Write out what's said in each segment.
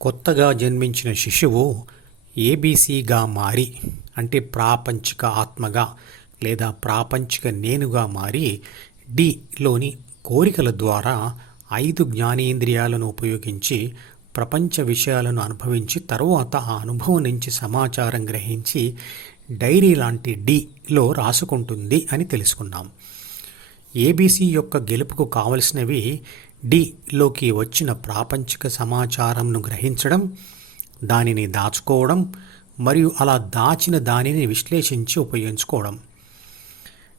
కొత్తగా జన్మించిన శిశువు ఏబీసీగా మారి అంటే ప్రాపంచిక ఆత్మగా లేదా ప్రాపంచిక నేనుగా మారి డిలోని కోరికల ద్వారా ఐదు జ్ఞానేంద్రియాలను ఉపయోగించి ప్రపంచ విషయాలను అనుభవించి తరువాత ఆ అనుభవం నుంచి సమాచారం గ్రహించి డైరీ లాంటి డిలో రాసుకుంటుంది అని తెలుసుకున్నాం. ఏబీసీ యొక్క గెలుపుకు కావలసినవి డిలోకి వచ్చిన ప్రాపంచిక సమాచారంను గ్రహించడం దానిని దాచుకోవడం మరియు అలా దాచిన దానిని విశ్లేషించి ఉపయోగించుకోవడం.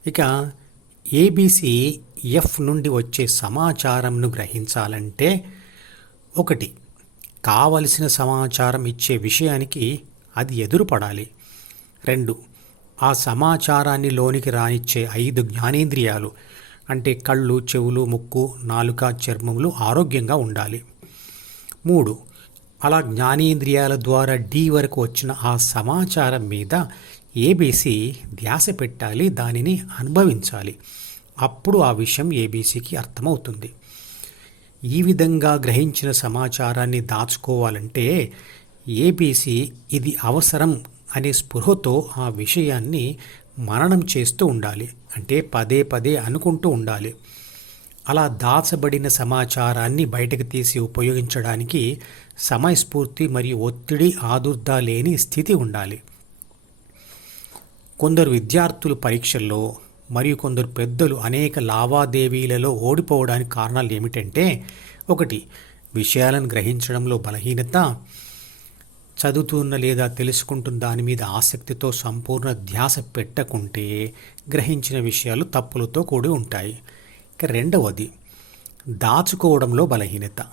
ఇక ఏబీసీ ఎఫ్ నుండి వచ్చే సమాచారంను గ్రహించాలంటే ఒకటి కావలసిన సమాచారం ఇచ్చే విషయానికి అది ఎదురుపడాలి. రెండు ఆ సమాచారాన్ని లోనికి రానిచ్చే ఐదు జ్ఞానేంద్రియాలు అంటే కళ్ళు చెవులు ముక్కు నాలుక చర్మములు ఆరోగ్యంగా ఉండాలి. మూడు అలా జ్ఞానేంద్రియాల ద్వారా డి వరకు వచ్చిన ఆ సమాచారం మీద ఏబీసీ ధ్యాస పెట్టాలి దానిని అనుభవించాలి. అప్పుడు ఆ విషయం ఏబీసీకి అర్థమవుతుంది. ఈ విధంగా గ్రహించిన సమాచారాన్ని దాచుకోవాలంటే ఏబీసీ ఇది అవసరం అనే స్పృహతో ఆ విషయాన్ని మననం చేస్తూ ఉండాలి. అంటే పదే పదే అనుకుంటూ ఉండాలి. అలా దాచబడిన సమాచారాన్ని బయటకు తీసి ఉపయోగించడానికి సమయస్ఫూర్తి మరియు ఒత్తిడి ఆదుర్దా లేని స్థితి ఉండాలి. కొందరు విద్యార్థులు పరీక్షల్లో మరియు కొందరు పెద్దలు అనేక లావాదేవీలలో ఓడిపోవడానికి కారణాలు ఏమిటంటే ఒకటి విషయాలను గ్రహించడంలో బలహీనత చదువుతున్న లేదా తెలుసుకుంటున్న దాని మీద ఆసక్తితో సంపూర్ణ ధ్యాస పెట్టకుంటే గ్రహించిన విషయాలు తప్పులతో కూడి ఉంటాయి. ఇక రెండవది దాచుకోవడంలో బలహీనత.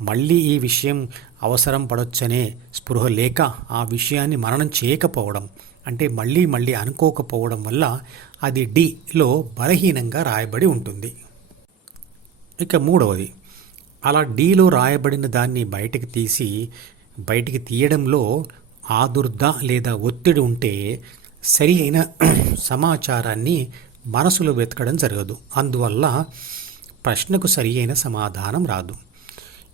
మళ్ళీ ఈ విషయం అవసరం పడొచ్చనే స్పృహ లేక ఆ విషయాన్ని మరణం చేయకపోవడం అంటే మళ్ళీ మళ్ళీ అనుకోకపోవడం వల్ల అది డిలో బలహీనంగా రాయబడి ఉంటుంది. ఇక మూడవది అలా డీలో రాయబడిన దాన్ని బయటకు తీసి బయటికి తీయడంలో ఆదుర్ద లేదా ఒత్తిడి ఉంటే సరి అయిన సమాచారాన్ని మనసులో వెతకడం జరగదు. అందువల్ల ప్రశ్నకు సరి అయిన సమాధానం రాదు.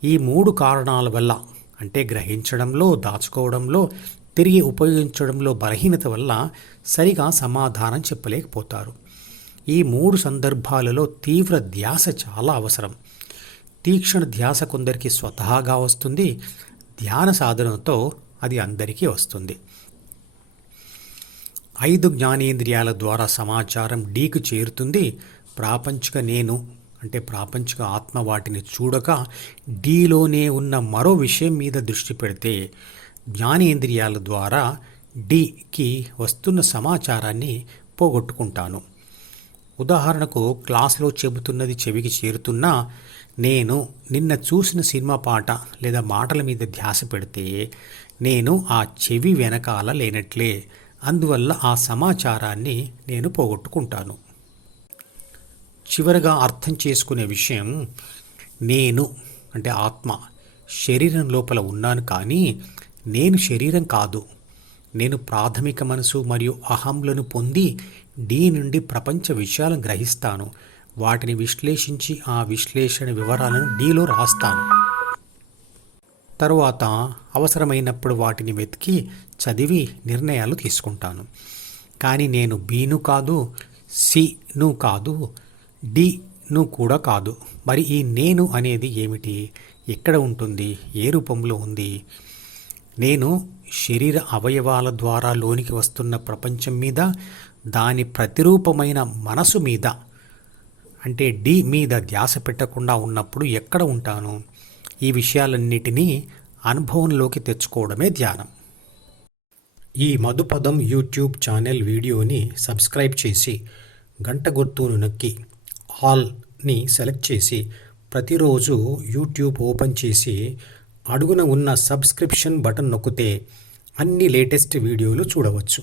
ఈ మూడు కారణాల వల్ల అంటే గ్రహించడంలో దాచుకోవడంలో తిరిగి ఉపయోగించడంలో బలహీనత వల్ల సరిగా సమాధానం చెప్పలేకపోతారు. ఈ మూడు సందర్భాలలో తీవ్ర ధ్యాస చాలా అవసరం. తీక్షణ ధ్యాస కొందరికి స్వతహాగా వస్తుంది. ధ్యాన సాధనతో అది అందరికీ వస్తుంది. ఐదు జ్ఞానేంద్రియాల ద్వారా సమాచారం డీకు చేరుతుంది. ప్రాపంచిక నేను అంటే ప్రాపంచిక ఆత్మ వాటిని చూడక డీలోనే ఉన్న మరో విషయం మీద దృష్టి పెడితే జ్ఞానేంద్రియాల ద్వారా డికి వస్తున్న సమాచారాన్ని పోగొట్టుకుంటాను. ఉదాహరణకు క్లాస్లో చెబుతున్నది చెవికి చేరుతున్నా నేను నిన్న చూసిన సినిమా పాట లేదా మాటల మీద ధ్యాస పెడితే నేను ఆ చెవి వెనకాల లేనట్లే. అందువల్ల ఆ సమాచారాన్ని నేను పోగొట్టుకుంటాను. చివరగా అర్థం చేసుకునే విషయం నేను అంటే ఆత్మ శరీరం లోపల ఉన్నాను కానీ నేను శరీరం కాదు. నేను ప్రాథమిక మనసు మరియు అహంలను పొంది డి నుండి ప్రపంచ విషయాలను గ్రహిస్తాను. వాటిని విశ్లేషించి ఆ విశ్లేషణ వివరాలను డీలో రాస్తాను. తరువాత అవసరమైనప్పుడు వాటిని వెతికి చదివి నిర్ణయాలు తీసుకుంటాను. కానీ నేను బీను కాదు సిను కాదు డిను కూడా కాదు. మరి ఈ నేను అనేది ఏమిటి? ఎక్కడ ఉంటుంది? ఏ రూపంలో ఉంది? నేను శరీర అవయవాల ద్వారా లోనికి వస్తున్న ప్రపంచం మీద దాని ప్రతిరూపమైన మనసు మీద అంటే డి మీద ధ్యాస పెట్టకుండా ఉన్నప్పుడు ఎక్కడ ఉంటాను? ఈ విషయాలన్నిటినీ అనుభవంలోకి తెచ్చుకోవడమే ధ్యానం. ఈ మధుపదం యూట్యూబ్ ఛానల్ వీడియోని సబ్స్క్రైబ్ చేసి గంట గుర్తును నొక్కి ఆల్ని సెలెక్ట్ చేసి ప్రతిరోజు యూట్యూబ్ ఓపెన్ చేసి అడుగున ఉన్న సబ్స్క్రిప్షన్ బటన్ నొక్కితే అన్ని లేటెస్ట్ వీడియోలు చూడవచ్చు.